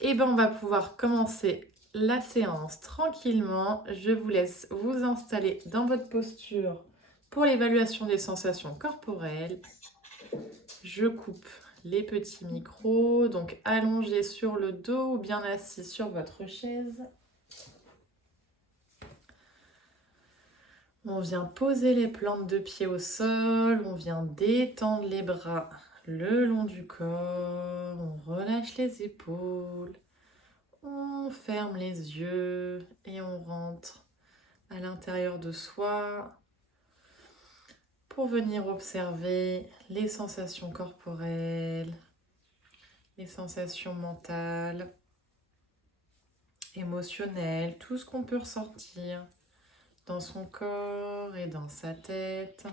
Et ben on va pouvoir commencer la séance tranquillement. Je vous laisse vous installer dans votre posture pour l'évaluation des sensations corporelles. Je coupe les petits micros, donc allongé sur le dos ou bien assis sur votre chaise. On vient poser les plantes de pied au sol, on vient détendre les bras le long du corps, on relâche les épaules, on ferme les yeux et on rentre à l'intérieur de soi pour venir observer les sensations corporelles, les sensations mentales, émotionnelles, tout ce qu'on peut ressentir dans son corps et dans sa tête.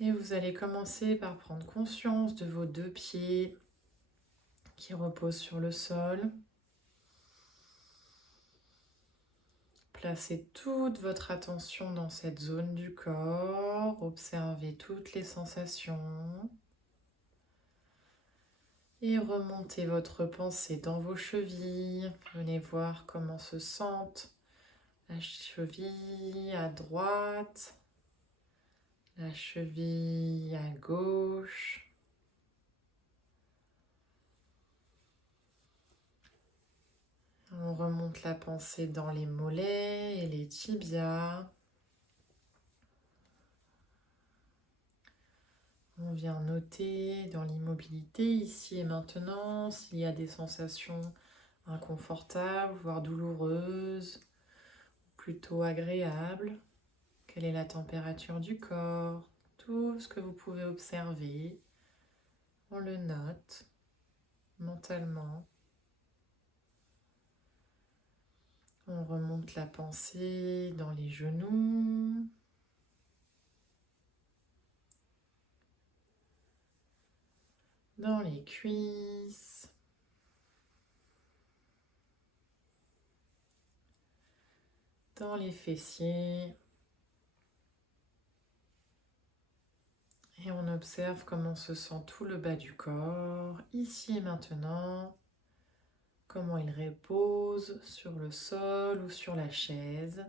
Et vous allez commencer par prendre conscience de vos deux pieds qui reposent sur le sol. Placez toute votre attention dans cette zone du corps, observez toutes les sensations et remontez votre pensée dans vos chevilles. Venez voir comment se sentent la cheville à droite, la cheville à gauche. On remonte la pensée dans les mollets et les tibias. On vient noter dans l'immobilité, ici et maintenant, s'il y a des sensations inconfortables, voire douloureuses, plutôt agréables. Quelle est la température du corps? Tout ce que vous pouvez observer, on le note mentalement. On remonte la pensée dans les genoux. Dans les cuisses. Dans les fessiers. Et on observe comment se sent tout le bas du corps, ici et maintenant. Comment il repose sur le sol ou sur la chaise.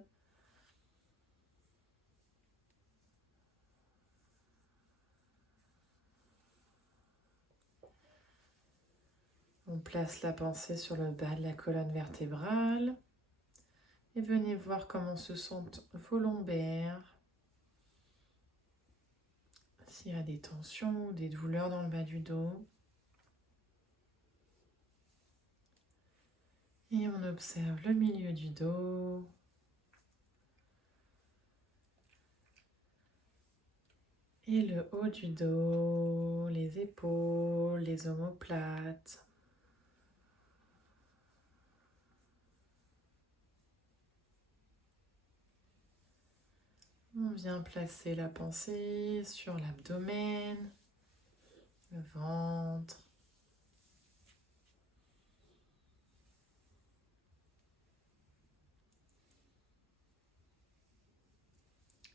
On place la pensée sur le bas de la colonne vertébrale. Et venez voir comment se sentent vos lombaires. S'il y a des tensions ou des douleurs dans le bas du dos. Et on observe le milieu du dos. Et le haut du dos, les épaules, les omoplates. On vient placer la pensée sur l'abdomen, le ventre.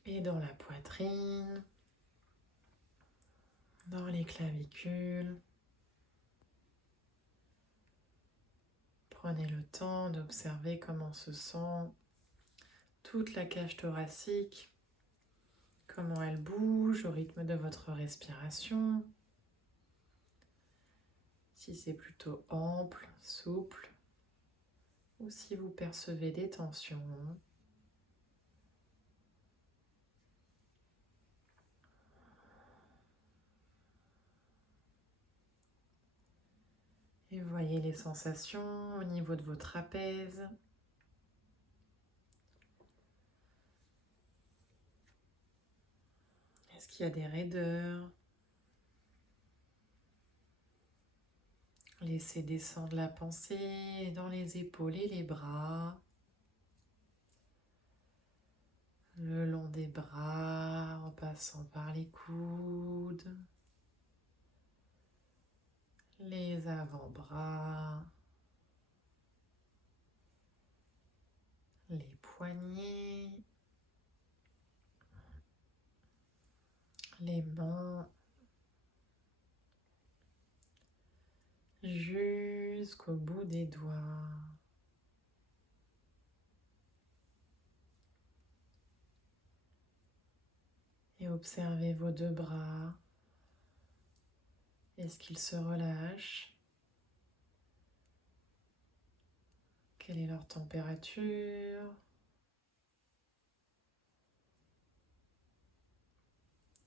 Et dans la poitrine, dans les clavicules. Prenez le temps d'observer comment se sent toute la cage thoracique, comment elle bouge au rythme de votre respiration. Si c'est plutôt ample, souple, ou si vous percevez des tensions. Et voyez les sensations au niveau de vos trapèzes. Est-ce qu'il y a des raideurs? Laissez descendre la pensée dans les épaules et les bras. Le long des bras, en passant par les coudes. Les avant-bras. Les poignets. Les mains. Jusqu'aux jusqu'au bout des doigts. Et observez vos deux bras. Est-ce qu'ils se relâchent? Quelle est leur température?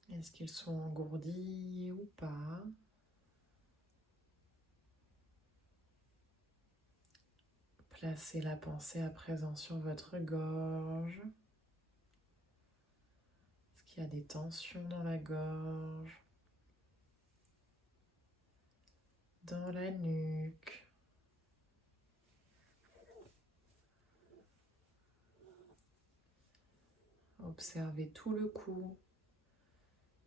Est-ce qu'ils sont engourdis ou pas? Placez la pensée à présent sur votre gorge. Est-ce qu'il y a des tensions dans la gorge? Dans la nuque? Observez tout le cou.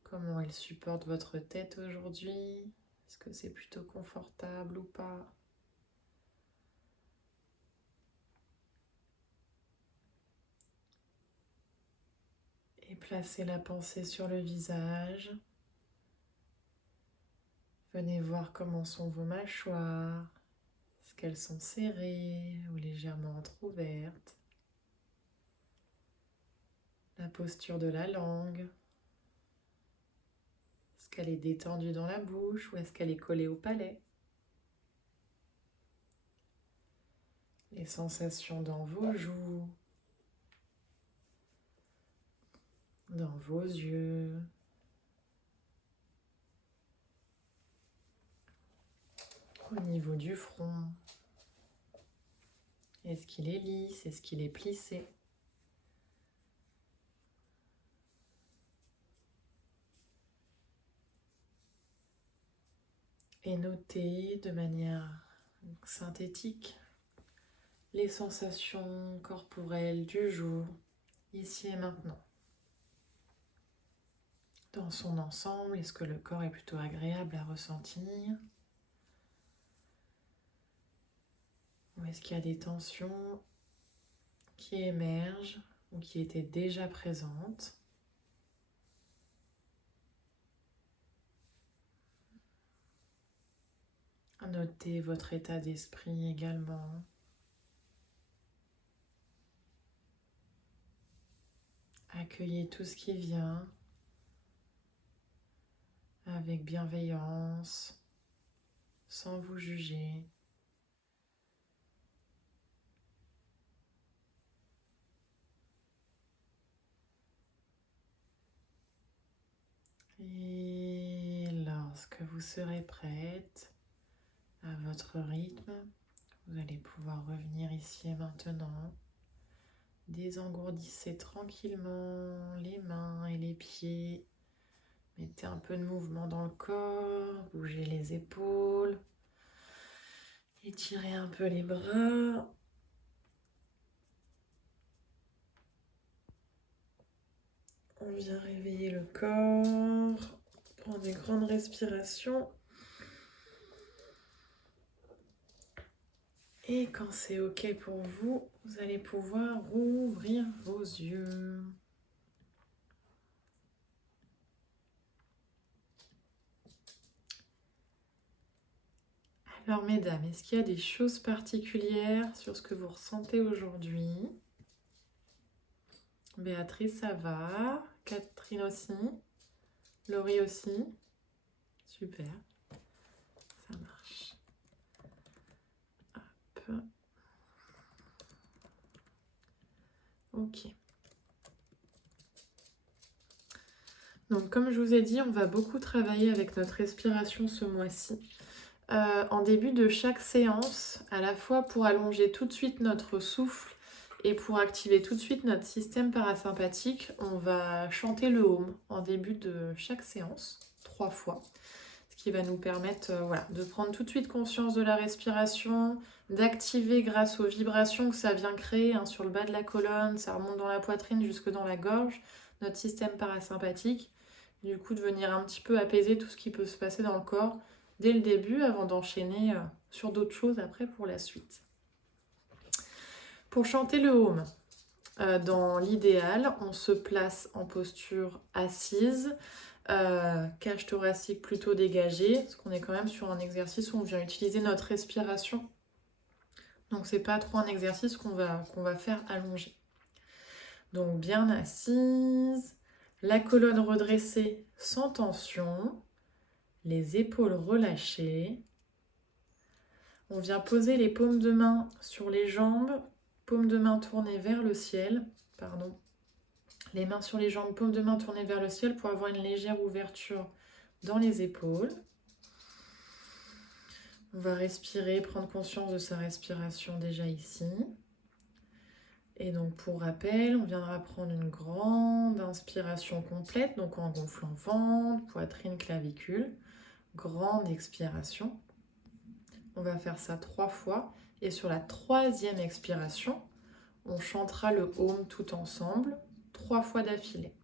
Comment il supporte votre tête aujourd'hui? Est-ce que c'est plutôt confortable ou pas? Et placez la pensée sur le visage. Venez voir comment sont vos mâchoires. Est-ce qu'elles sont serrées ou légèrement entrouvertes? La posture de la langue. Est-ce qu'elle est détendue dans la bouche ou est-ce qu'elle est collée au palais? Les sensations dans vos joues, dans vos yeux. Au niveau du front. Est-ce qu'il est lisse? Est-ce qu'il est plissé? Et notez de manière synthétique les sensations corporelles du jour, ici et maintenant. Dans son ensemble, est-ce que le corps est plutôt agréable à ressentir? Ou est-ce qu'il y a des tensions qui émergent ou qui étaient déjà présentes? Notez votre état d'esprit également. Accueillez tout ce qui vient avec bienveillance, sans vous juger. Et lorsque vous serez prête, à votre rythme, vous allez pouvoir revenir ici et maintenant. Désengourdissez tranquillement les mains et les pieds. Mettez un peu de mouvement dans le corps, bougez les épaules. Étirez un peu les bras. On vient réveiller le corps. Prends des grandes respirations. Et quand c'est OK pour vous, vous allez pouvoir rouvrir vos yeux. Alors mesdames, est-ce qu'il y a des choses particulières sur ce que vous ressentez aujourd'hui? Béatrice, ça va. Catherine aussi. Laurie aussi. Super. Ça marche. Hop. Ok. Donc comme je vous ai dit, on va beaucoup travailler avec notre respiration ce mois-ci. En début de chaque séance, à la fois pour allonger tout de suite notre souffle et pour activer tout de suite notre système parasympathique, on va chanter le home en début de chaque séance, 3 fois. Ce qui va nous permettre de prendre tout de suite conscience de la respiration, d'activer grâce aux vibrations que ça vient créer sur le bas de la colonne, ça remonte dans la poitrine jusque dans la gorge, notre système parasympathique. Du coup, de venir un petit peu apaiser tout ce qui peut se passer dans le corps dès le début avant d'enchaîner sur d'autres choses après pour la suite. Pour chanter le home, dans l'idéal, on se place en posture assise Cage thoracique plutôt dégagée, parce qu'on est quand même sur un exercice où on vient utiliser notre respiration. Donc c'est pas trop un exercice qu'on va faire allongé. Donc bien assise, la colonne redressée sans tension, les épaules relâchées. On vient poser les paumes de main sur les jambes, paumes de main tournées vers le ciel, pardon. Les mains sur les jambes, paumes de main tournées vers le ciel pour avoir une légère ouverture dans les épaules. On va respirer, prendre conscience de sa respiration déjà ici. Et donc pour rappel, on viendra prendre une grande inspiration complète, donc en gonflant ventre, poitrine, clavicule. Grande expiration. On va faire ça 3 fois. Et sur la 3e expiration, on chantera le Om tout ensemble, 3 fois d'affilée.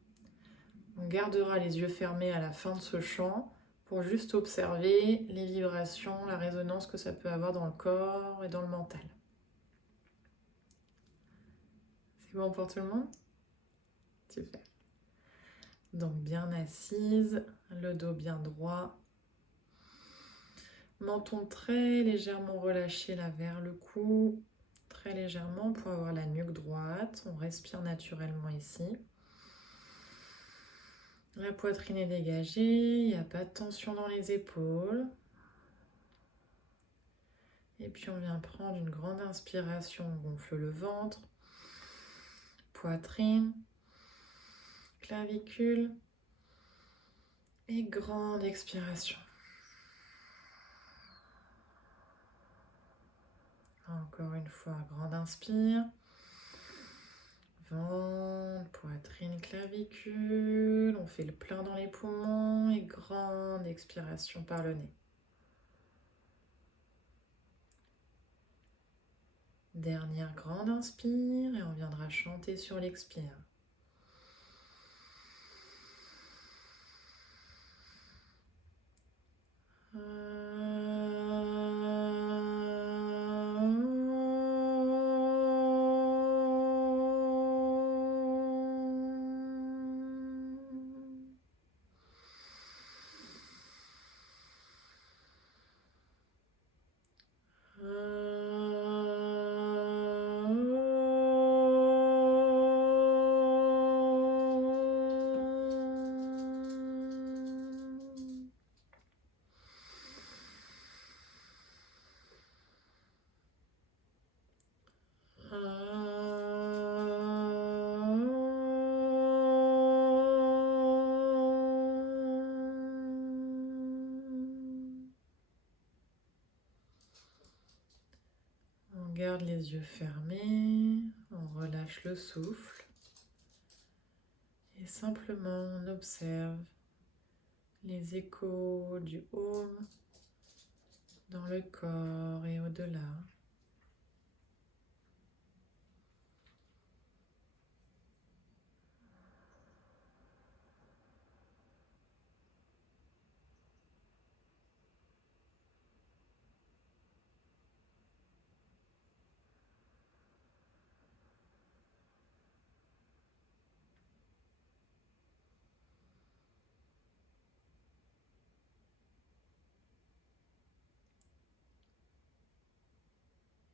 On gardera les yeux fermés à la fin de ce chant pour juste observer les vibrations, la résonance que ça peut avoir dans le corps et dans le mental. C'est bon pour tout le monde? Super. Donc bien assise, le dos bien droit. Menton très légèrement relâché là vers le cou, très légèrement pour avoir la nuque droite. On respire naturellement ici. La poitrine est dégagée, il n'y a pas de tension dans les épaules. Et puis on vient prendre une grande inspiration, on gonfle le ventre, poitrine, clavicule et grande expiration. Encore une fois, grande inspire. Ventre, poitrine, clavicule. On fait le plein dans les poumons et grande expiration par le nez. Dernière grande inspire et on viendra chanter sur l'expire. On garde les yeux fermés, on relâche le souffle et simplement on observe les échos du Om dans le corps et au-delà.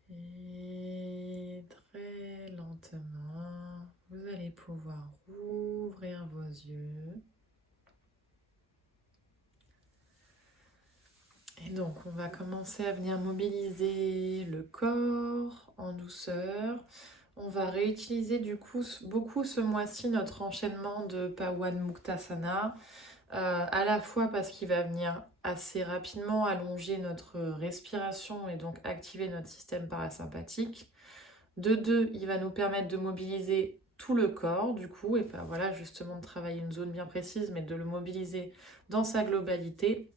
Et très lentement, vous allez pouvoir rouvrir vos yeux. Et donc, on va commencer à venir mobiliser le corps en douceur. On va réutiliser du coup beaucoup ce mois-ci notre enchaînement de Pawan Muktasana, à la fois parce qu'il va venir assez rapidement allonger notre respiration et donc activer notre système parasympathique. De deux, il va nous permettre de mobiliser tout le corps du coup, et pas voilà, justement de travailler une zone bien précise, mais de le mobiliser dans sa globalité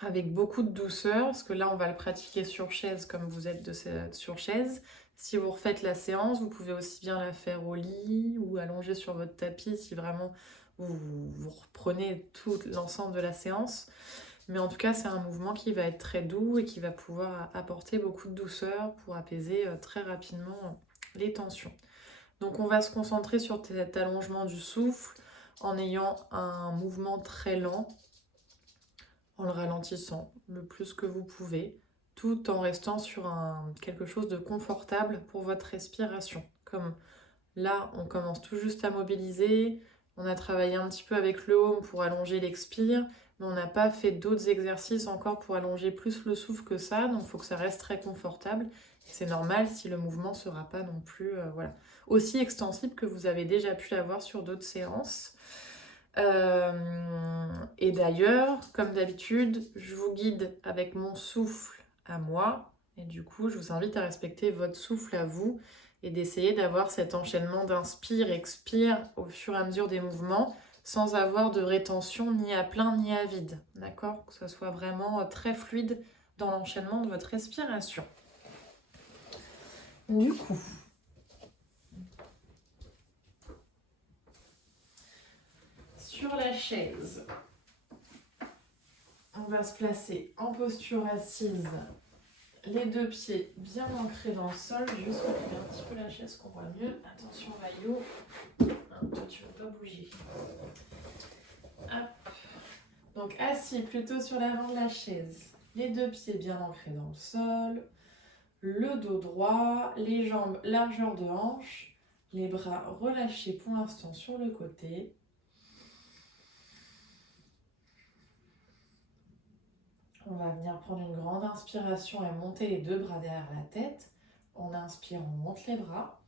avec beaucoup de douceur, parce que là on va le pratiquer sur chaise comme vous êtes sur chaise. Si vous refaites la séance, vous pouvez aussi bien la faire au lit ou allongé sur votre tapis si vraiment vous reprenez tout l'ensemble de la séance. Mais en tout cas, c'est un mouvement qui va être très doux et qui va pouvoir apporter beaucoup de douceur pour apaiser très rapidement les tensions. Donc on va se concentrer sur cet allongement du souffle en ayant un mouvement très lent, en le ralentissant le plus que vous pouvez, tout en restant sur quelque chose de confortable pour votre respiration. Comme là, on commence tout juste à mobiliser, on a travaillé un petit peu avec le home pour allonger l'expire, mais on n'a pas fait d'autres exercices encore pour allonger plus le souffle que ça, donc il faut que ça reste très confortable. C'est normal si le mouvement ne sera pas non plus aussi extensible que vous avez déjà pu l'avoir sur d'autres séances. Et d'ailleurs, comme d'habitude, je vous guide avec mon souffle à moi, et du coup, je vous invite à respecter votre souffle à vous et d'essayer d'avoir cet enchaînement d'inspire-expire au fur et à mesure des mouvements, sans avoir de rétention ni à plein ni à vide, d'accord? Que ce soit vraiment très fluide dans l'enchaînement de votre respiration. Du coup, sur la chaise, on va se placer en posture assise, les deux pieds bien ancrés dans le sol. Juste reculer un petit peu la chaise qu'on voit mieux. Attention, Vaillot. Toi, tu ne veux pas bouger. Hop. Donc, assis plutôt sur l'avant de la chaise. Les deux pieds bien ancrés dans le sol. Le dos droit. Les jambes largeur de hanche. Les bras relâchés pour l'instant sur le côté. On va venir prendre une grande inspiration et monter les deux bras derrière la tête. On inspire, on monte les bras.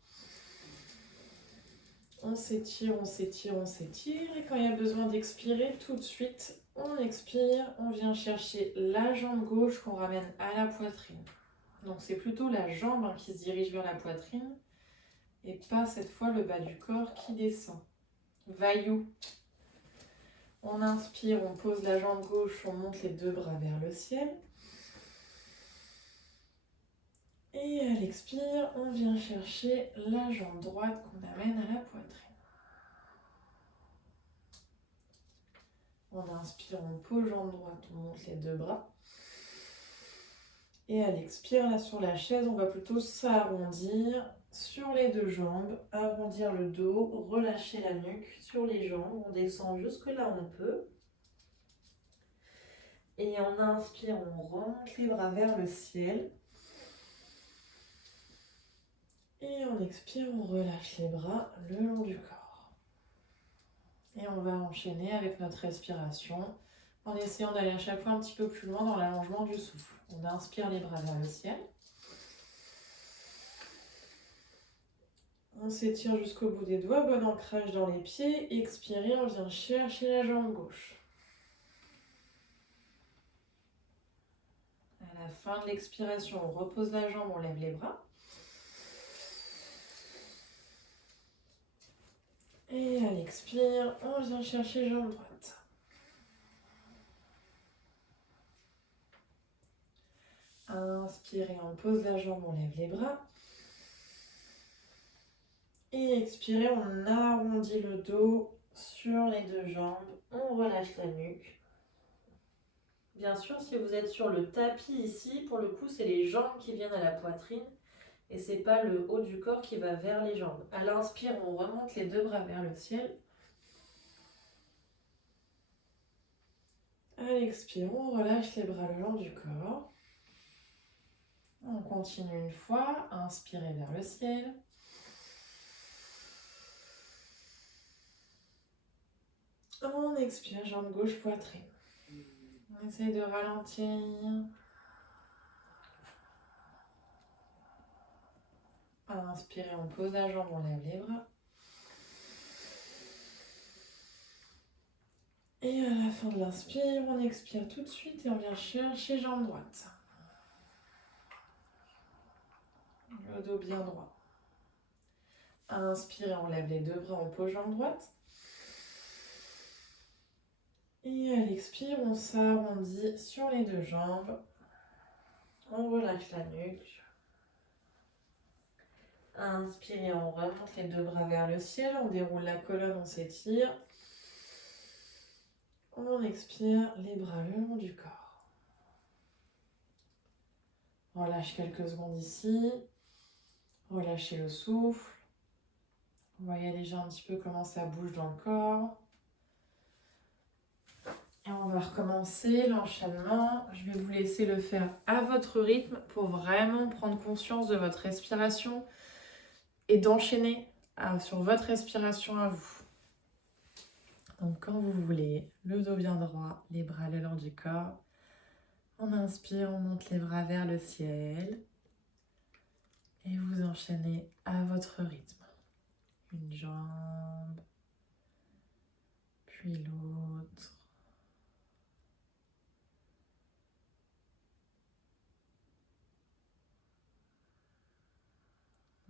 On s'étire, on s'étire, on s'étire. Et quand il y a besoin d'expirer, tout de suite, on expire. On vient chercher la jambe gauche qu'on ramène à la poitrine. Donc c'est plutôt la jambe qui se dirige vers la poitrine et pas cette fois le bas du corps qui descend. Vaillou. On inspire, on pose la jambe gauche, on monte les deux bras vers le ciel. Et à l'expire, on vient chercher la jambe droite qu'on amène à la poitrine. On inspire, on pose jambe droite, on monte les deux bras. Et à l'expire, là sur la chaise, on va plutôt s'arrondir sur les deux jambes, arrondir le dos, relâcher la nuque sur les jambes. On descend jusque là où on peut. Et on inspire, on remonte les bras vers le ciel. Et on expire, on relâche les bras le long du corps. Et on va enchaîner avec notre respiration en essayant d'aller à chaque fois un petit peu plus loin dans l'allongement du souffle. On inspire les bras vers le ciel. On s'étire jusqu'au bout des doigts, bon ancrage dans les pieds. Expirez, on vient chercher la jambe gauche. À la fin de l'expiration, on repose la jambe, on lève les bras. Et à l'expire, on vient chercher jambe droite. Inspirez, on pose la jambe, on lève les bras. Et expirez, on arrondit le dos sur les deux jambes. On relâche la nuque. Bien sûr, si vous êtes sur le tapis ici, pour le coup, c'est les jambes qui viennent à la poitrine. Et c'est pas le haut du corps qui va vers les jambes. À l'inspire, on remonte les deux bras vers le ciel. À l'expire, on relâche les bras le long du corps. On continue une fois. Inspirez vers le ciel. On expire, jambe gauche, poitrine. On essaye de ralentir. Inspirez, on pose la jambe, on lève les bras. Et à la fin de l'inspire, on expire tout de suite et on vient chercher jambe droite. Le dos bien droit. Inspirez, on lève les deux bras, on pose jambe droite. Et à l'expire, on s'arrondit sur les deux jambes. On relâche la nuque. Inspirez, on remonte les deux bras vers le ciel. On déroule la colonne, on s'étire. On expire, les bras le long du corps. Relâche quelques secondes ici. Relâchez le souffle. Vous voyez déjà un petit peu comment ça bouge dans le corps. Et on va recommencer l'enchaînement. Je vais vous laisser le faire à votre rythme pour vraiment prendre conscience de votre respiration et d'enchaîner sur votre respiration à vous. Donc quand vous voulez, le dos bien droit, les bras le long du corps. On inspire, on monte les bras vers le ciel. Et vous enchaînez à votre rythme. Une jambe, puis l'autre.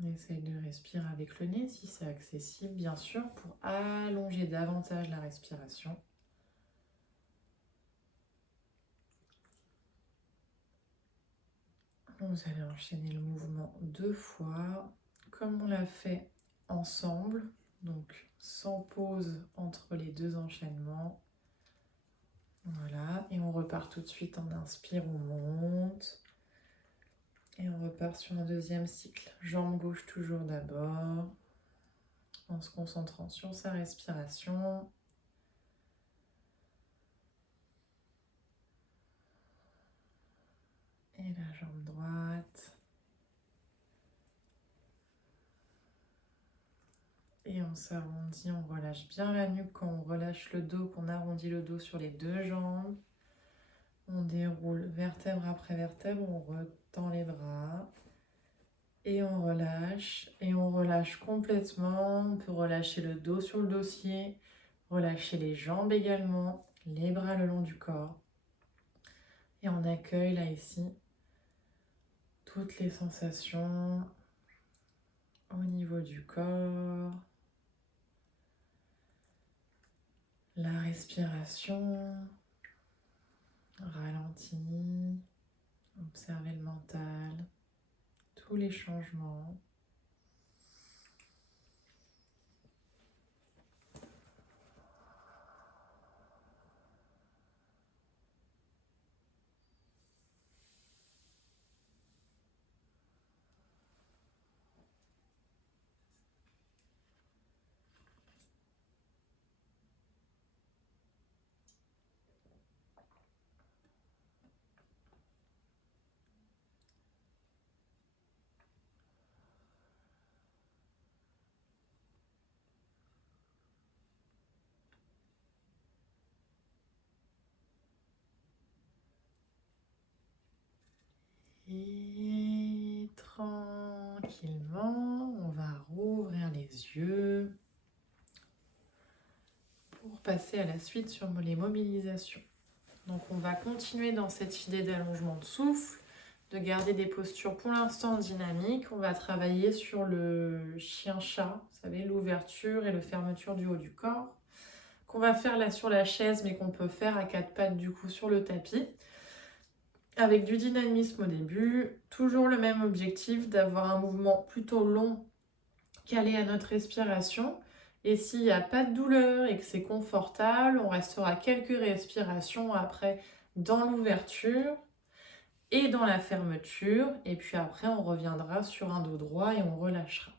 On essaye de respirer avec le nez si c'est accessible, bien sûr, pour allonger davantage la respiration. Vous allez enchaîner le mouvement 2 fois, comme on l'a fait ensemble, donc sans pause entre les 2 enchaînements. Voilà, et on repart tout de suite en inspire, on monte. Et on repart sur un deuxième cycle. Jambe gauche toujours d'abord, en se concentrant sur sa respiration. Et la jambe droite. Et on s'arrondit, on relâche bien la nuque quand on relâche le dos, qu'on arrondit le dos sur les 2 jambes. On déroule vertèbre après vertèbre, on retend les bras. Et on relâche complètement. On peut relâcher le dos sur le dossier, relâcher les jambes également, les bras le long du corps. Et on accueille là ici toutes les sensations au niveau du corps, la respiration, ralentit, observez le mental, tous les changements. Et tranquillement, on va rouvrir les yeux pour passer à la suite sur les mobilisations. Donc on va continuer dans cette idée d'allongement de souffle, de garder des postures pour l'instant dynamiques. On va travailler sur le chien-chat, vous savez, l'ouverture et la fermeture du haut du corps, qu'on va faire là sur la chaise, mais qu'on peut faire à 4 pattes du coup sur le tapis. Avec du dynamisme au début, toujours le même objectif d'avoir un mouvement plutôt long, calé à notre respiration. Et s'il n'y a pas de douleur et que c'est confortable, on restera quelques respirations après dans l'ouverture et dans la fermeture. Et puis après, on reviendra sur un dos droit et on relâchera.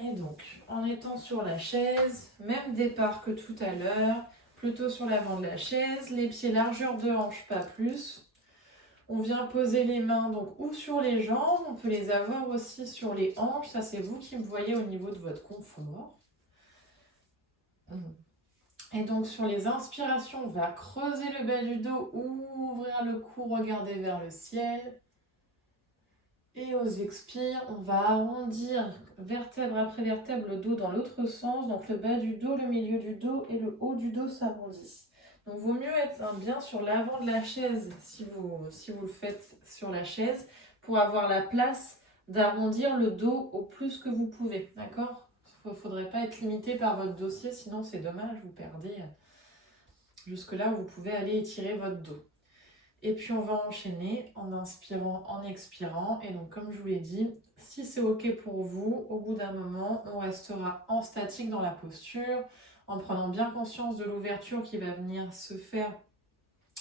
Et donc, en étant sur la chaise, même départ que tout à l'heure, plutôt sur l'avant de la chaise, les pieds largeur de hanche, pas plus. On vient poser les mains donc ou sur les jambes, on peut les avoir aussi sur les hanches, ça c'est vous qui me voyez au niveau de votre confort. Et donc sur les inspirations, on va creuser le bas du dos, ouvrir le cou, regarder vers le ciel. Et aux expires, on va arrondir vertèbre après vertèbre le dos dans l'autre sens. Donc le bas du dos, le milieu du dos et le haut du dos s'arrondissent. Donc il vaut mieux être bien sur l'avant de la chaise si vous le faites sur la chaise pour avoir la place d'arrondir le dos au plus que vous pouvez. D'accord ? Il ne faudrait pas être limité par votre dossier, sinon c'est dommage, vous perdez jusque là où vous pouvez aller étirer votre dos. Et puis on va enchaîner en inspirant, en expirant. Et donc comme je vous l'ai dit, si c'est ok pour vous, au bout d'un moment, on restera en statique dans la posture, en prenant bien conscience de l'ouverture qui va venir se faire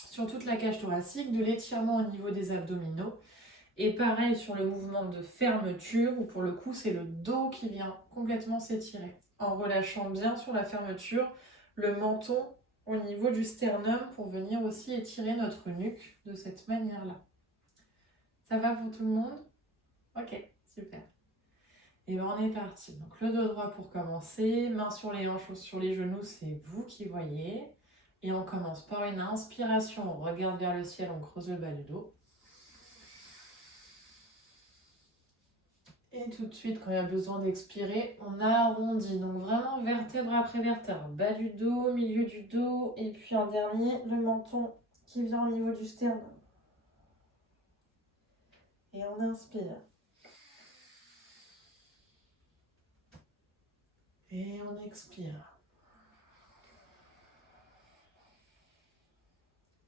sur toute la cage thoracique, de l'étirement au niveau des abdominaux. Et pareil sur le mouvement de fermeture, où pour le coup c'est le dos qui vient complètement s'étirer. en relâchant bien sur la fermeture le menton au niveau du sternum pour venir aussi étirer notre nuque de cette manière-là. Ça va pour tout le monde? Ok, super. Et bien on est parti. Donc le dos droit pour commencer, main sur les hanches ou sur les genoux, c'est vous qui voyez. Et on commence par une inspiration, on regarde vers le ciel, on creuse le bas du dos. Et tout de suite, quand il y a besoin d'expirer, on arrondit. Donc vraiment vertèbre après vertèbre. Bas du dos, milieu du dos. Et puis en dernier, le menton qui vient au niveau du sternum. Et on inspire. Et on expire.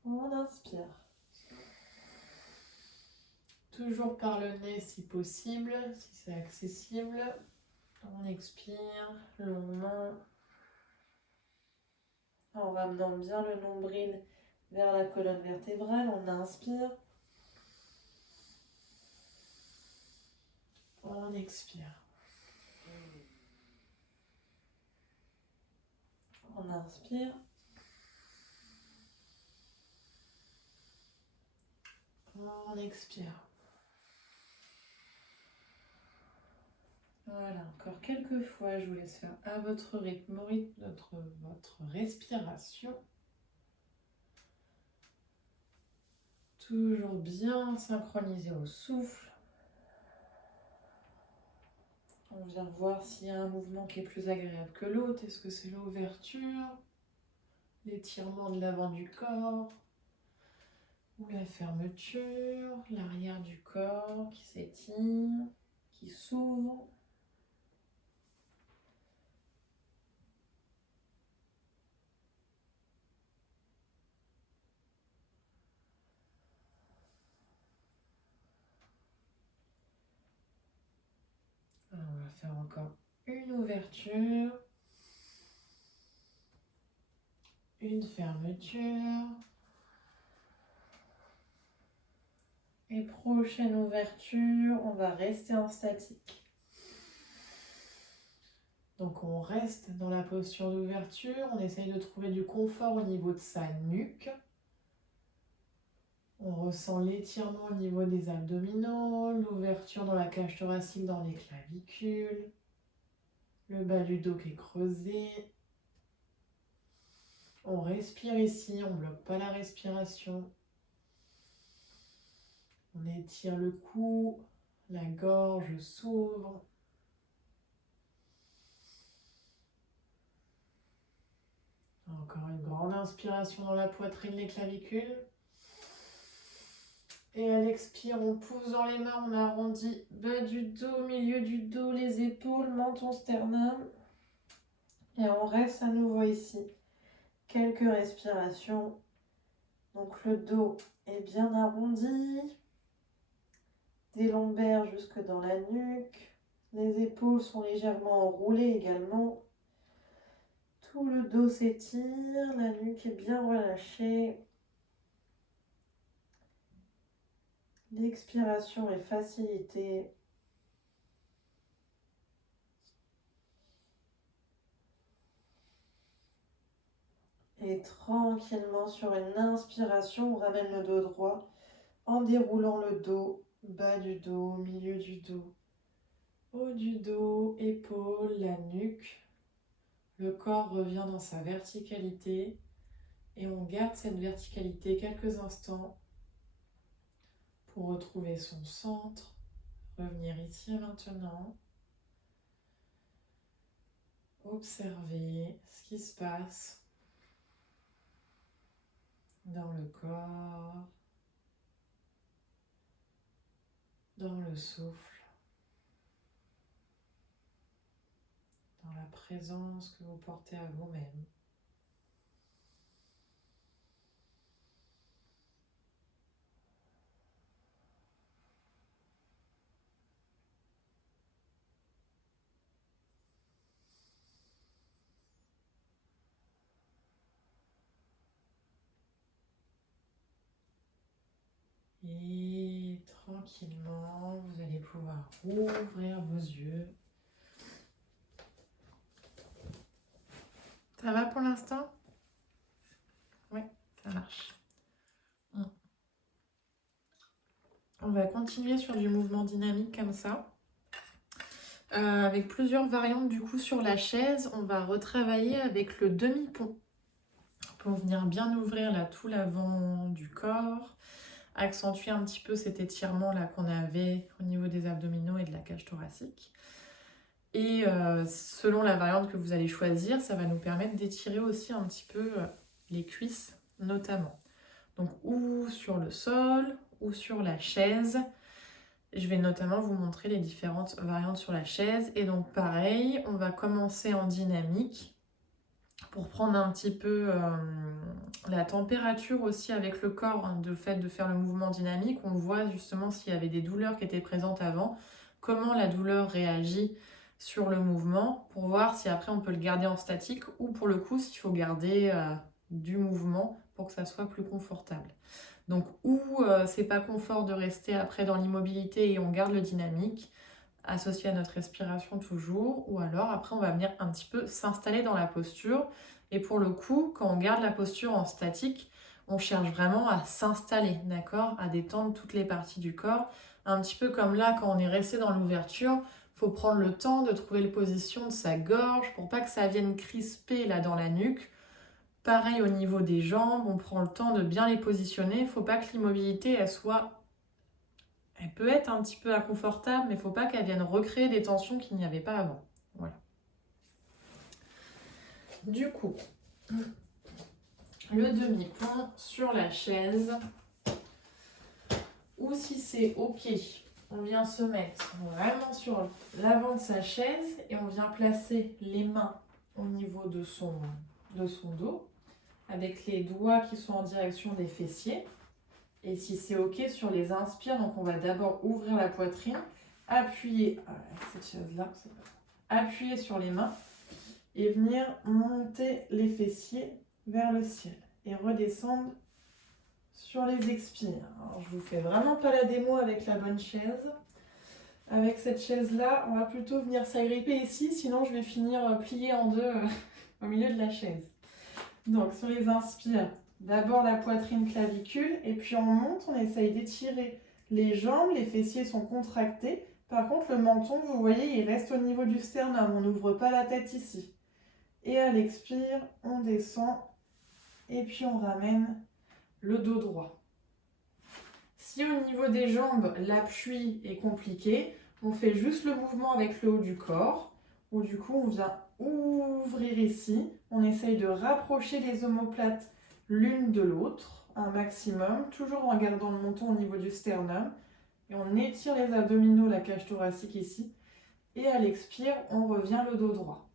On inspire. Toujours par le nez si possible, si c'est accessible. On expire longuement. En ramenant bien le nombril vers la colonne vertébrale, on inspire. On expire. On inspire. On expire. Voilà, encore quelques fois, je vous laisse faire à votre rythme, votre respiration. Toujours bien synchronisé au souffle. On vient voir s'il y a un mouvement qui est plus agréable que l'autre. Est-ce que c'est l'ouverture, l'étirement de l'avant du corps ou la fermeture, l'arrière du corps qui s'étire, qui s'ouvre. Alors, on va faire encore une ouverture, une fermeture. Et prochaine ouverture, on va rester en statique. Donc on reste dans la posture d'ouverture, on essaye de trouver du confort au niveau de sa nuque. On ressent l'étirement au niveau des abdominaux, l'ouverture dans la cage thoracique, dans les clavicules, le bas du dos qui est creusé. On respire ici, on ne bloque pas la respiration. On étire le cou, la gorge s'ouvre. Encore une grande inspiration dans la poitrine, les clavicules. Et à l'expire, on pousse dans les mains, on arrondit bas du dos, milieu du dos, les épaules, menton, sternum. Et on reste à nouveau ici. Quelques respirations. Donc le dos est bien arrondi. Des lombaires jusque dans la nuque. Les épaules sont légèrement enroulées également. Tout le dos s'étire, la nuque est bien relâchée. L'expiration est facilitée. Et tranquillement, sur une inspiration, on ramène le dos droit en déroulant le dos, bas du dos, milieu du dos, haut du dos, épaules, la nuque. Le corps revient dans sa verticalité et on garde cette verticalité quelques instants pour retrouver son centre. Revenir ici et maintenant. Observer ce qui se passe dans le corps, dans le souffle, dans la présence que vous portez à vous-même. Et tranquillement, vous allez pouvoir ouvrir vos yeux. Ça va pour l'instant? Oui, ça marche. On va continuer sur du mouvement dynamique comme ça. Avec plusieurs variantes du coup sur la chaise. On va retravailler avec le demi-pont pour venir bien ouvrir là tout l'avant du corps. Accentuer un petit peu cet étirement là qu'on avait au niveau des abdominaux et de la cage thoracique. Et selon la variante que vous allez choisir, ça va nous permettre d'étirer aussi un petit peu les cuisses notamment. Donc ou sur le sol ou sur la chaise. Je vais notamment vous montrer les différentes variantes sur la chaise. Et donc pareil, on va commencer en dynamique pour prendre un petit peu la température aussi avec le corps, hein, de fait de faire le mouvement dynamique. On voit justement s'il y avait des douleurs qui étaient présentes avant, comment la douleur réagit sur le mouvement, pour voir si après on peut le garder en statique ou pour le coup s'il faut garder du mouvement pour que ça soit plus confortable. Donc ou c'est pas confort de rester après dans l'immobilité et on garde le dynamique, associé à notre respiration toujours, ou alors après on va venir un petit peu s'installer dans la posture. Et pour le coup, quand on garde la posture en statique, on cherche vraiment à s'installer, d'accord? À détendre toutes les parties du corps. Un petit peu comme là, quand on est resté dans l'ouverture, il faut prendre le temps de trouver la position de sa gorge pour pas que ça vienne crisper là dans la nuque. Pareil au niveau des jambes, on prend le temps de bien les positionner. Il ne faut pas que l'immobilité, elle peut être un petit peu inconfortable, mais il ne faut pas qu'elle vienne recréer des tensions qu'il n'y avait pas avant. Voilà. Du coup, le demi-pont sur la chaise, ou si c'est ok, on vient se mettre vraiment sur l'avant de sa chaise et on vient placer les mains au niveau de son dos, avec les doigts qui sont en direction des fessiers. Et si c'est ok sur les inspires, donc on va d'abord ouvrir la poitrine, appuyer, cette chaise-là, appuyer sur les mains et venir monter les fessiers vers le ciel et redescendre sur les expires. Alors je vous fais vraiment pas la démo avec la bonne chaise. Avec cette chaise-là, on va plutôt venir s'agripper ici, sinon je vais finir pliée en deux au milieu de la chaise. Donc sur les inspires, d'abord la poitrine clavicule et puis on monte, on essaye d'étirer les jambes, les fessiers sont contractés. Par contre le menton, vous voyez, il reste au niveau du sternum, on n'ouvre pas la tête ici. Et à l'expire, on descend et puis on ramène le dos droit. Si au niveau des jambes, l'appui est compliqué, on fait juste le mouvement avec le haut du corps, où du coup on vient ouvrir ici, on essaye de rapprocher les omoplates l'une de l'autre, un maximum, toujours en gardant le menton au niveau du sternum, et on étire les abdominaux, la cage thoracique ici, et à l'expire, on revient le dos droit.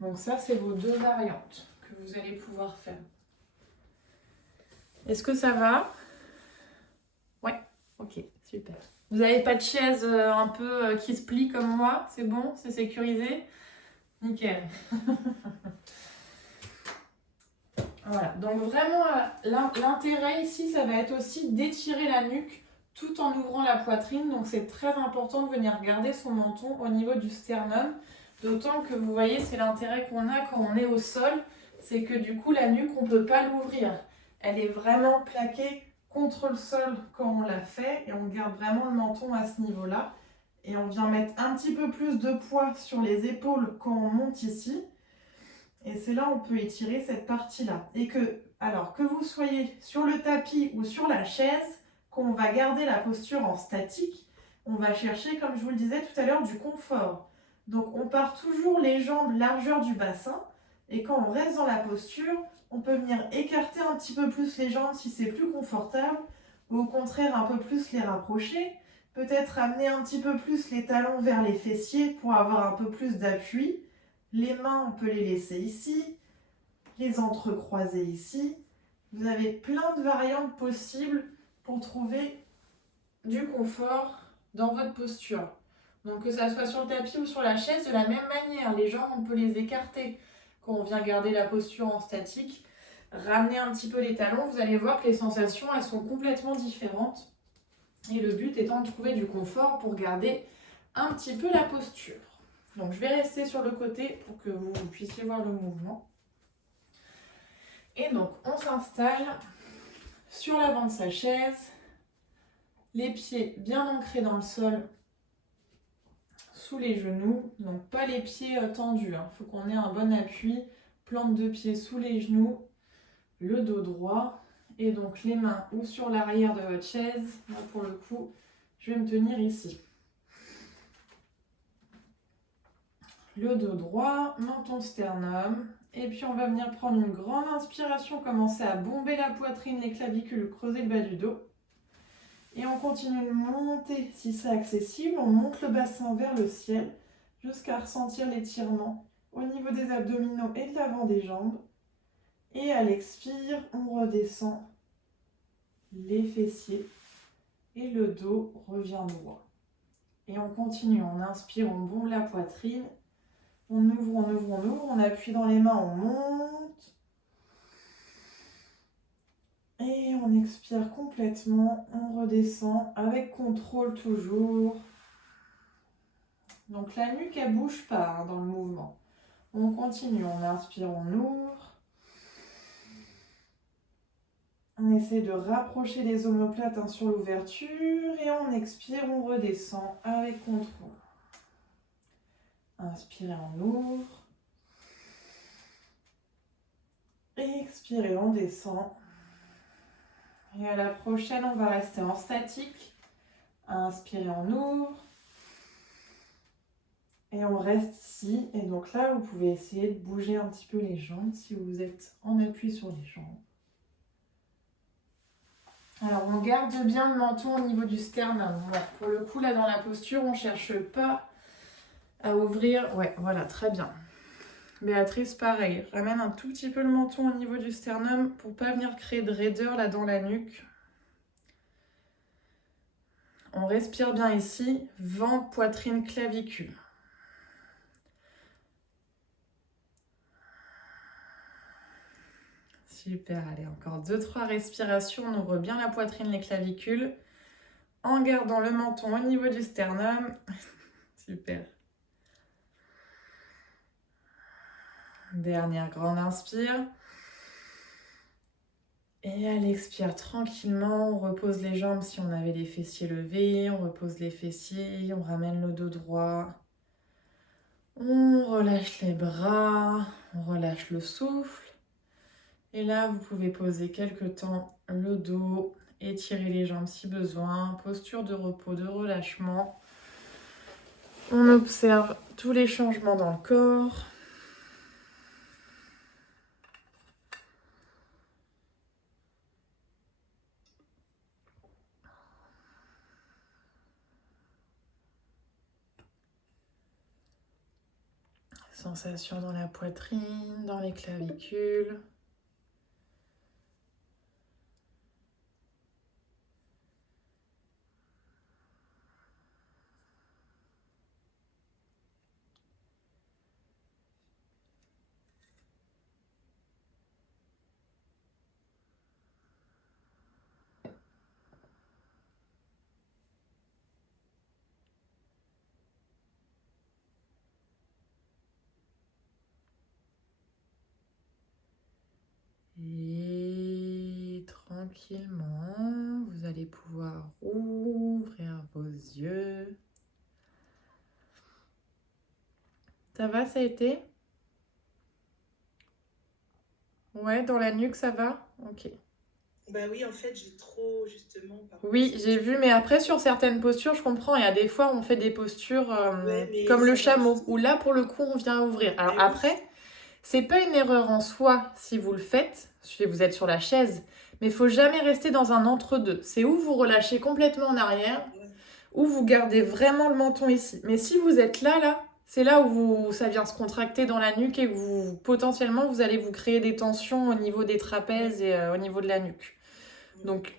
Donc ça, c'est vos deux variantes que vous allez pouvoir faire. Est-ce que ça va? Ouais, ok, super. Vous n'avez pas de chaise un peu qui se plie comme moi? C'est bon? C'est sécurisé? Nickel. Voilà, donc vraiment l'intérêt ici, ça va être aussi d'étirer la nuque tout en ouvrant la poitrine. Donc c'est très important de venir garder son menton au niveau du sternum. D'autant que vous voyez, c'est l'intérêt qu'on a quand on est au sol, c'est que du coup la nuque, on ne peut pas l'ouvrir. Elle est vraiment plaquée contre le sol quand on la fait et on garde vraiment le menton à ce niveau-là. Et on vient mettre un petit peu plus de poids sur les épaules quand on monte ici. Et c'est là où on peut étirer cette partie-là. Et alors que vous soyez sur le tapis ou sur la chaise, qu'on va garder la posture en statique, on va chercher, comme je vous le disais tout à l'heure, du confort. Donc on part toujours les jambes largeur du bassin. Et quand on reste dans la posture, on peut venir écarter un petit peu plus les jambes si c'est plus confortable. Ou au contraire, un peu plus les rapprocher. Peut-être amener un petit peu plus les talons vers les fessiers pour avoir un peu plus d'appui. Les mains, on peut les laisser ici, les entrecroiser ici. Vous avez plein de variantes possibles pour trouver du confort dans votre posture. Donc que ça soit sur le tapis ou sur la chaise, de la même manière, les jambes, on peut les écarter quand on vient garder la posture en statique. Ramener un petit peu les talons, vous allez voir que les sensations, elles sont complètement différentes. Et le but étant de trouver du confort pour garder un petit peu la posture. Donc je vais rester sur le côté pour que vous puissiez voir le mouvement. Et donc on s'installe sur l'avant de sa chaise, les pieds bien ancrés dans le sol, sous les genoux, donc pas les pieds tendus, il faut qu'on ait un bon appui, plante de pied sous les genoux, le dos droit, et donc les mains ou sur l'arrière de votre chaise. Moi pour le coup, je vais me tenir ici. Le dos droit, menton sternum, et puis on va venir prendre une grande inspiration, commencer à bomber la poitrine, les clavicules, creuser le bas du dos. Et on continue de monter si c'est accessible, on monte le bassin vers le ciel jusqu'à ressentir l'étirement au niveau des abdominaux et de l'avant des jambes. Et à l'expire, on redescend les fessiers et le dos revient droit. Et on continue, on inspire, on bombe la poitrine, on ouvre, on ouvre, on ouvre, on appuie dans les mains, on monte. Et on expire complètement, on redescend avec contrôle toujours. Donc la nuque, elle ne bouge pas dans le mouvement. On continue, on inspire, on ouvre. On essaie de rapprocher les omoplates sur l'ouverture et on expire, on redescend avec contrôle. Inspirez, on ouvre. Et expirez, on descend. Et à la prochaine, on va rester en statique. Inspirez, on ouvre. Et on reste ici. Et donc là, vous pouvez essayer de bouger un petit peu les jambes si vous êtes en appui sur les jambes. Alors, on garde bien le menton au niveau du sternum. Voilà. Pour le coup, là, dans la posture, on ne cherche pas à ouvrir. Ouais, voilà, très bien. Béatrice, pareil. Ramène un tout petit peu le menton au niveau du sternum pour ne pas venir créer de raideur là dans la nuque. On respire bien ici. Ventre, poitrine, clavicule. Super, allez, encore 2-3 respirations. On ouvre bien la poitrine, les clavicules. En gardant le menton au niveau du sternum. Super. Dernière grande inspire. Et à l'expire tranquillement, on repose les jambes si on avait les fessiers levés. On repose les fessiers, on ramène le dos droit. On relâche les bras, on relâche le souffle. Et là, vous pouvez poser quelques temps le dos, étirer les jambes si besoin. Posture de repos, de relâchement. On observe tous les changements dans le corps. Sensations dans la poitrine, dans les clavicules. Et tranquillement, vous allez pouvoir ouvrir vos yeux. Ça va, ça a été? Ouais, dans la nuque, ça va? Ok. Bah oui, en fait, j'ai trop, justement, par contre, Oui, j'ai vu, mais après, sur certaines postures, je comprends. Il y a des fois, on fait des postures ouais, mais comme le ça va chameau, juste. où là, pour le coup, on vient ouvrir. Alors Eh oui, après, c'est pas une erreur en soi si vous le faites, si vous êtes sur la chaise, mais il faut jamais rester dans un entre-deux. C'est où vous relâchez complètement en arrière, ouais. ou vous gardez vraiment le menton ici. Mais si vous êtes là, c'est là où ça vient se contracter dans la nuque et que potentiellement, vous allez vous créer des tensions au niveau des trapèzes et au niveau de la nuque. Donc,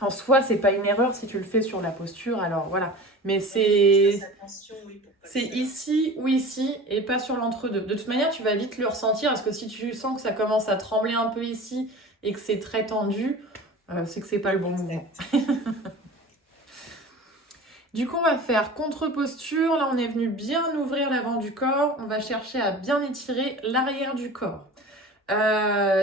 en soi, c'est pas une erreur si tu le fais sur la posture, alors voilà. Mais Non, mais faut que je fasse c'est attention, oui, pour pas que c'est ça. ici ou ici et pas sur l'entre-deux. De toute manière, tu vas vite le ressentir parce que si tu sens que ça commence à trembler un peu ici et que c'est très tendu, c'est que c'est pas le bon mouvement. Exact. Du coup, on va faire contre-posture. Là, on est venu bien ouvrir l'avant du corps. On va chercher à bien étirer l'arrière du corps.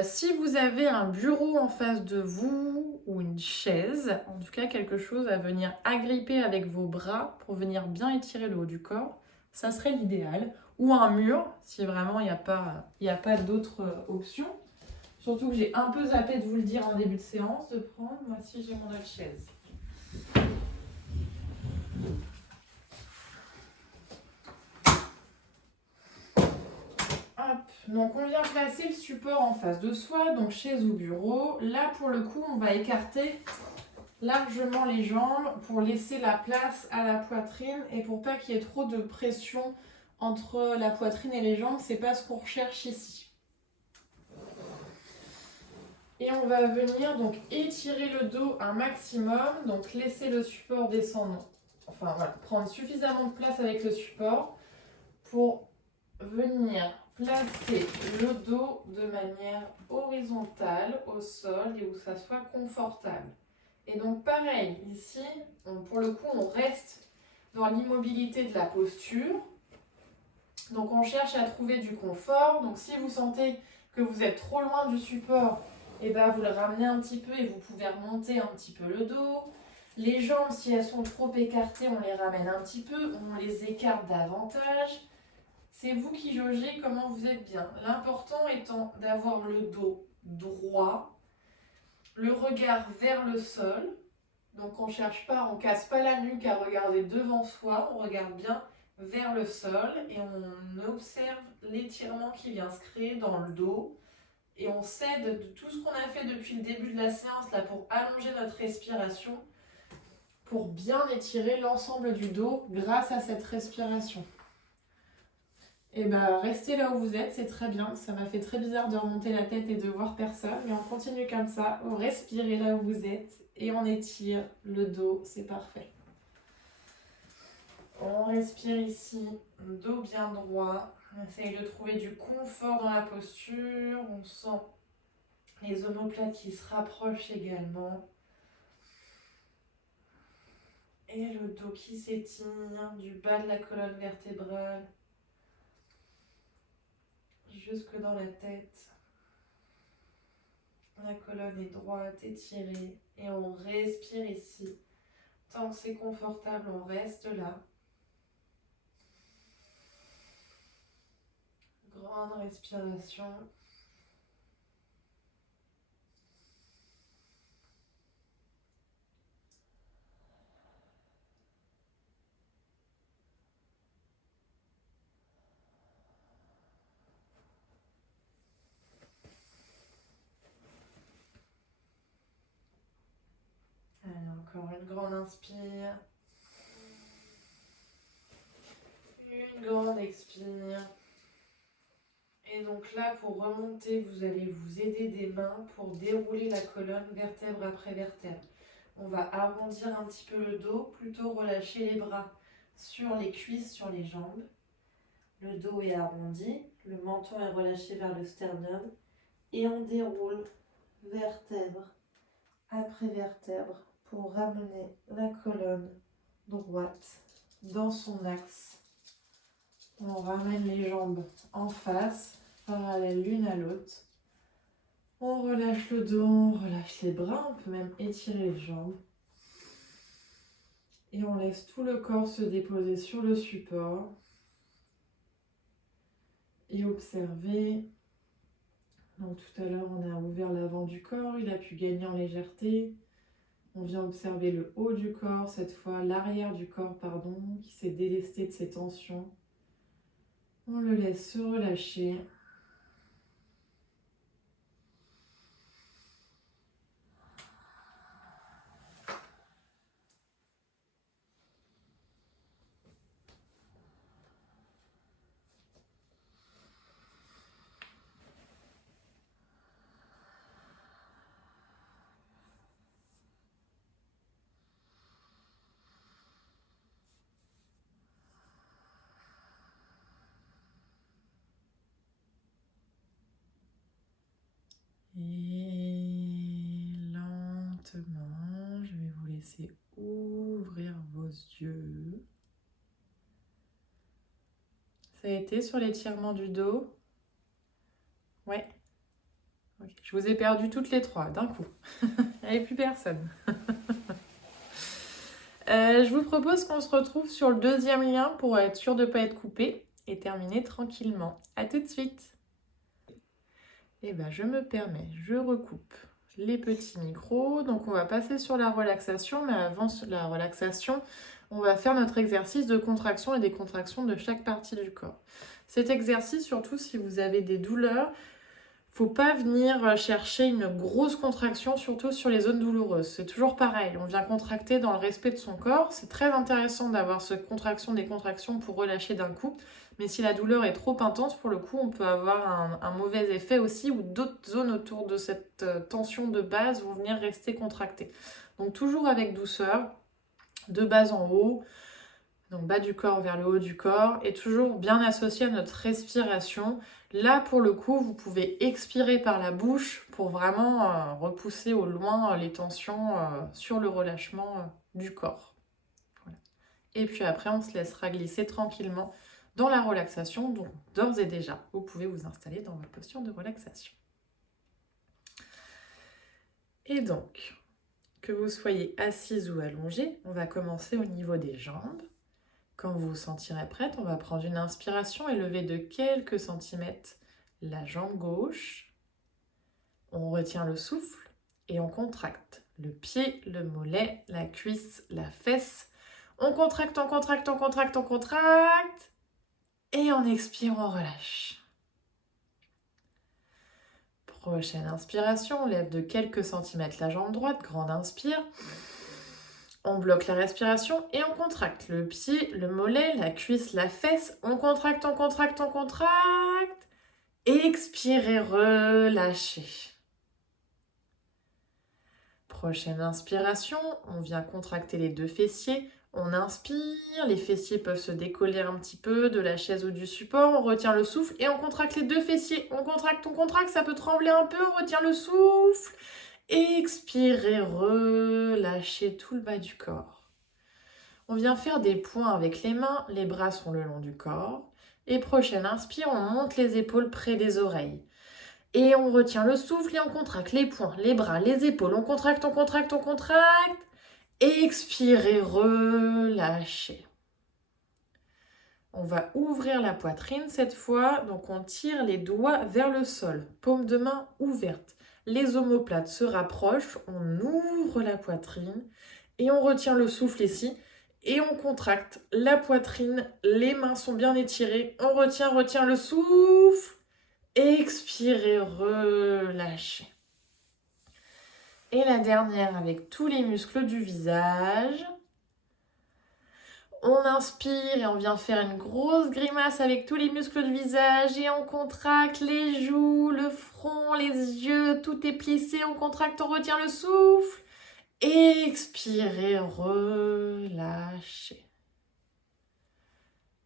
Si vous avez un bureau en face de vous ou une chaise, en tout cas quelque chose à venir agripper avec vos bras pour venir bien étirer le haut du corps, ça serait l'idéal. Ou un mur, si vraiment il n'y a pas d'autres options. Surtout que j'ai un peu zappé de vous le dire en début de séance, de prendre, moi si j'ai mon autre chaise. Hop. Donc on vient placer le support en face de soi, donc chaise ou bureau. Là pour le coup, on va écarter largement les jambes pour laisser la place à la poitrine et pour pas qu'il y ait trop de pression entre la poitrine et les jambes. C'est pas ce qu'on recherche ici. Et on va venir donc étirer le dos un maximum, donc laisser le support descendre, enfin voilà, prendre suffisamment de place avec le support pour venir placer le dos de manière horizontale au sol et où ça soit confortable. Et donc pareil, ici, pour le coup, on reste dans l'immobilité de la posture. Donc on cherche à trouver du confort. Donc si vous sentez que vous êtes trop loin du support, et ben vous le ramenez un petit peu et vous pouvez remonter un petit peu le dos. Les jambes, si elles sont trop écartées, on les ramène un petit peu, on les écarte davantage. C'est vous qui jaugez comment vous êtes bien. L'important étant d'avoir le dos droit, le regard vers le sol. Donc on cherche pas, on casse pas la nuque à regarder devant soi, on regarde bien vers le sol et on observe l'étirement qui vient se créer dans le dos. Et on s'aide de tout ce qu'on a fait depuis le début de la séance là pour allonger notre respiration, pour bien étirer l'ensemble du dos grâce à cette respiration. Et bah restez là où vous êtes, c'est très bien. Ça m'a fait très bizarre de remonter la tête et de voir personne, mais on continue comme ça. Vous respirez là où vous êtes et on étire le dos, c'est parfait. On respire ici, dos bien droit. On essaye de trouver du confort dans la posture. On sent les omoplates qui se rapprochent également. Et le dos qui s'étire du bas de la colonne vertébrale jusque dans la tête. La colonne est droite, étirée. Et on respire ici. Tant que c'est confortable, on reste là. Grande respiration. Allez, encore une grande inspire. Une grande expire. Et donc là, pour remonter, vous allez vous aider des mains pour dérouler la colonne vertèbre après vertèbre. On va arrondir un petit peu le dos, plutôt relâcher les bras sur les cuisses, sur les jambes. Le dos est arrondi, le menton est relâché vers le sternum et on déroule vertèbre après vertèbre pour ramener la colonne droite dans son axe. On ramène les jambes en face, parallèles l'une à l'autre. On relâche le dos, on relâche les bras, on peut même étirer les jambes. Et on laisse tout le corps se déposer sur le support. Et observer. Donc tout à l'heure, on a ouvert l'avant du corps, il a pu gagner en légèreté. On vient observer le haut du corps, cette fois l'arrière du corps, pardon, qui s'est délesté de ses tensions. On le laisse se relâcher. Et lentement, je vais vous laisser ouvrir vos yeux. Ça a été sur l'étirement du dos? Ouais. Okay. Je vous ai perdu toutes les trois d'un coup. Il n'y avait plus personne. Je vous propose qu'on se retrouve sur le deuxième lien pour être sûr de ne pas être coupé et terminer tranquillement. A tout de suite. Et ben je me permets, je recoupe les petits micros. Donc on va passer sur la relaxation, mais avant la relaxation, on va faire notre exercice de contraction et décontraction de chaque partie du corps. Cet exercice, surtout si vous avez des douleurs, faut pas venir chercher une grosse contraction, surtout sur les zones douloureuses. C'est toujours pareil, on vient contracter dans le respect de son corps. C'est très intéressant d'avoir cette contraction, décontraction pour relâcher d'un coup. Mais si la douleur est trop intense, pour le coup, on peut avoir un mauvais effet aussi, ou d'autres zones autour de cette tension de base vont venir rester contractées. Donc toujours avec douceur, de bas en haut, donc bas du corps vers le haut du corps, et toujours bien associé à notre respiration. Là, pour le coup, vous pouvez expirer par la bouche pour vraiment repousser au loin les tensions sur le relâchement du corps. Voilà. Et puis après, on se laissera glisser tranquillement dans la relaxation. Donc, d'ores et déjà, vous pouvez vous installer dans votre posture de relaxation. Et donc, que vous soyez assise ou allongée, on va commencer au niveau des jambes. Quand vous vous sentirez prête, on va prendre une inspiration et lever de quelques centimètres la jambe gauche. On retient le souffle et on contracte le pied, le mollet, la cuisse, la fesse. On contracte, on contracte, on contracte, on contracte. Et on expire, on relâche. Prochaine inspiration, on lève de quelques centimètres la jambe droite, grande inspire. On bloque la respiration et on contracte le pied, le mollet, la cuisse, la fesse. On contracte, on contracte, on contracte. Expirez, relâchez. Prochaine inspiration, on vient contracter les deux fessiers. On inspire, les fessiers peuvent se décoller un petit peu de la chaise ou du support. On retient le souffle et on contracte les deux fessiers. On contracte, ça peut trembler un peu. On retient le souffle. Expirez, relâchez tout le bas du corps. On vient faire des points avec les mains, les bras sont le long du corps. Et prochaine inspire, on monte les épaules près des oreilles. Et on retient le souffle et on contracte les poings, les bras, les épaules. On contracte, on contracte, on contracte. Expirez, relâchez. On va ouvrir la poitrine cette fois. Donc on tire les doigts vers le sol, paume de main ouverte. Les omoplates se rapprochent, on ouvre la poitrine et on retient le souffle ici. Et on contracte la poitrine, les mains sont bien étirées. On retient le souffle. Expirez, relâchez. Et la dernière avec tous les muscles du visage. On inspire et on vient faire une grosse grimace avec tous les muscles du visage. Et on contracte les joues, le front, les yeux. Tout est plissé, on contracte, on retient le souffle. Expirez, relâchez.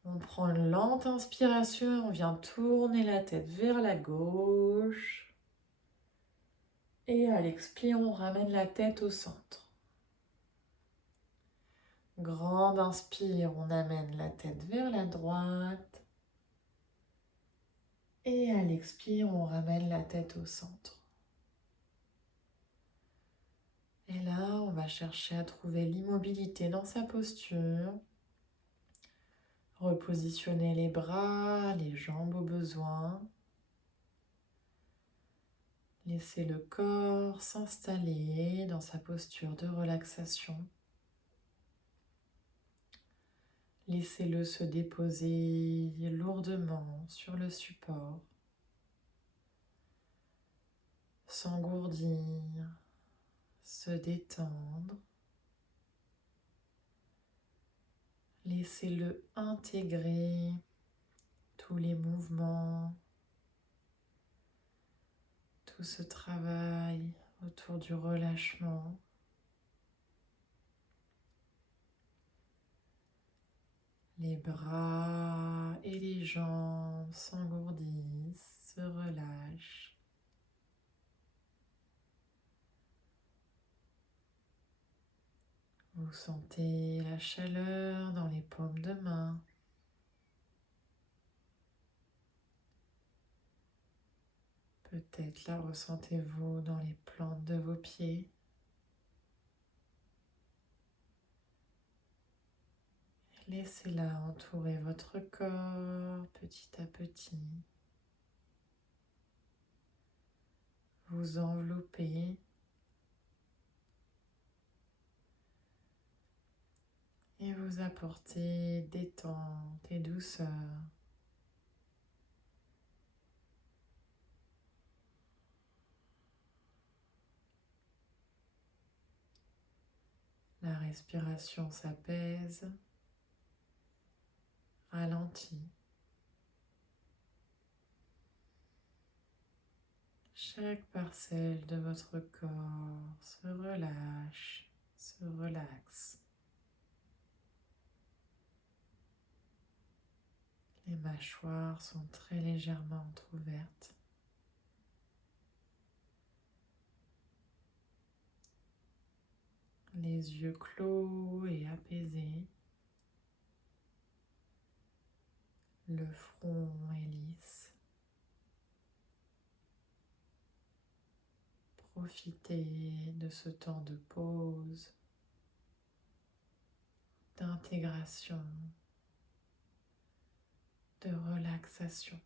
On prend une lente inspiration, on vient tourner la tête vers la gauche. Et à l'expire, on ramène la tête au centre. Grande inspire, on amène la tête vers la droite. Et à l'expire, on ramène la tête au centre. Et là, on va chercher à trouver l'immobilité dans sa posture. Repositionner les bras, les jambes au besoin. Laissez le corps s'installer dans sa posture de relaxation. Laissez-le se déposer lourdement sur le support. S'engourdir, se détendre. Laissez-le intégrer tous les mouvements, tout ce travail autour du relâchement. Les bras et les jambes s'engourdissent, se relâchent. Vous sentez la chaleur dans les paumes de main. Peut-être la ressentez-vous dans les plantes de vos pieds. Laissez-la entourer votre corps petit à petit. Vous envelopper et vous apporter détente et douceur. La respiration s'apaise, ralentit. Chaque parcelle de votre corps se relâche, se relaxe. Les mâchoires sont très légèrement entrouvertes. Les yeux clos et apaisés. Le front est lisse. Profitez de ce temps de pause, d'intégration, de relaxation.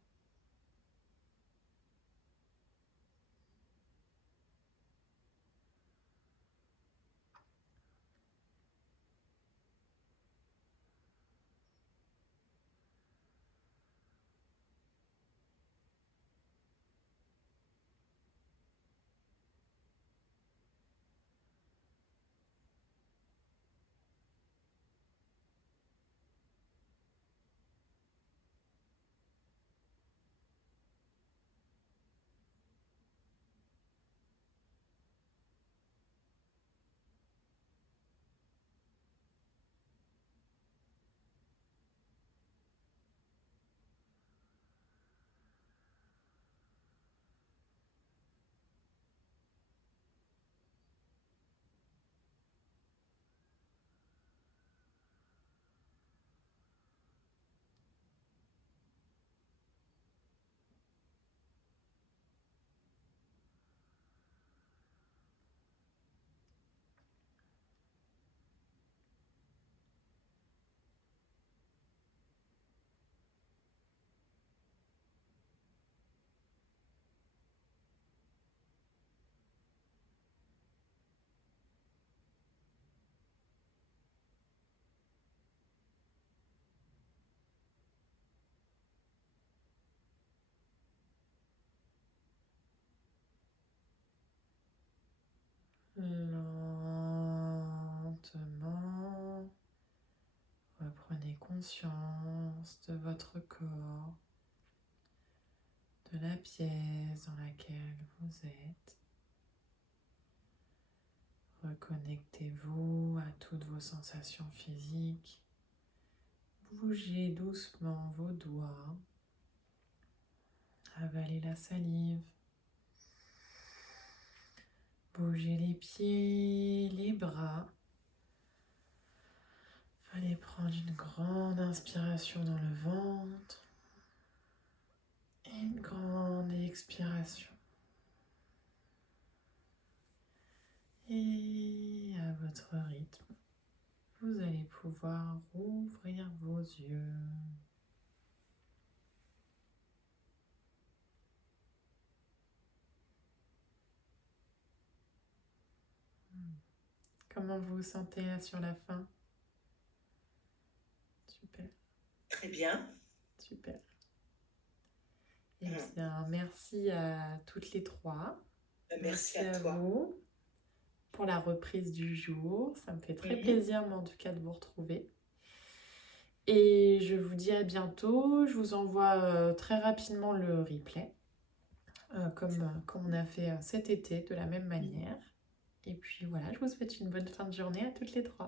Lentement, reprenez conscience de votre corps, de la pièce dans laquelle vous êtes. Reconnectez-vous à toutes vos sensations physiques. Bougez doucement vos doigts. Avalez la salive. Bougez les pieds, les bras. Allez prendre une grande inspiration dans le ventre et une grande expiration. Et à votre rythme, vous allez pouvoir ouvrir vos yeux. Comment vous vous sentez là sur la fin? Super, Très bien. super. Et bien, merci à toutes les trois. Merci à toi. vous pour la reprise du jour. Ça me fait très plaisir, moi, en tout cas, de vous retrouver. Et je vous dis à bientôt. Je vous envoie très rapidement le replay, comme on a fait cet été, de la même manière. Et puis voilà, je vous souhaite une bonne fin de journée à toutes les trois.